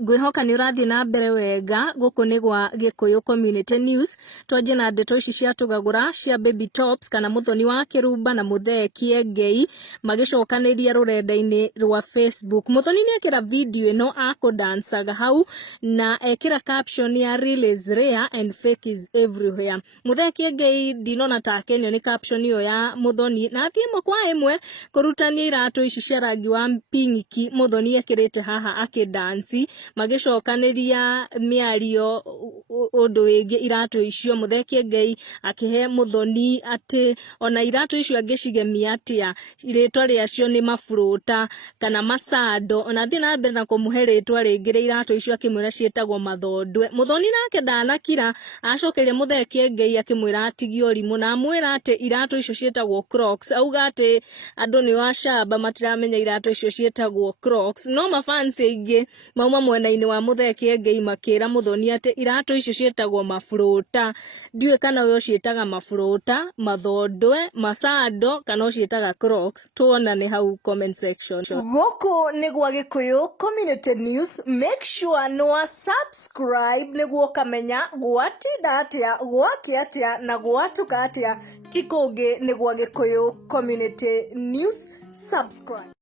Ngwihoka ni urathi na mbere wega guku ni gwa Gikuyu Community News twaje na ndeto ici cia tugagura cia Baby Tops kana Muthoni WAKIRUMBA na MUTHEE KIENGEI magicokaniria rurenda-ini rwa Facebook. Muthoni ni ekira video ino akudansaga hau na ekira caption ya real is rare and fake is everywhere. MUTHEE KIENGEI ndinona takenio ni caption iyo ya Muthoni na athie imwe kwa imwe kurutania iratu ici cia rangi wa pinki Muthoni ekirite haha akidansi magicokaniria miario undu wingi iratu icio. MUTHEE KIENGEI akihe Muthoni ati ona iratu icio angicigemia atia ritwa riacio ni mafuruta kana masado ona thie na mbere na kumuhe ritwa ringi ria iratu icio akimwira cietagwo mathondwe. Muthoni nake ndanakira acokeria MUTHEE KIENGEI akimwira atigi urimu na amwira ati iratu icio cietagwo Crocs. Auga ati andu ni wacamba matiramenya iratu icio cietagwo Crocs no mafans aingi mauma mwena-ini wa MUTHEE KIENGEI makira Muthoni ati iratu icio cietagwo mafuruta. Ndiwe kana we cietaga mafuruta, mathondwe, masado kana cietaga Crocs. Tuonane hau comment section. Guku ni gwa Gikuyu Community News. Make sure no subscribe niguo kamenya gwatinda atia gwaki atia na gwatuka atia tikungi ni gwa Gikuyu Community News. Subscribe.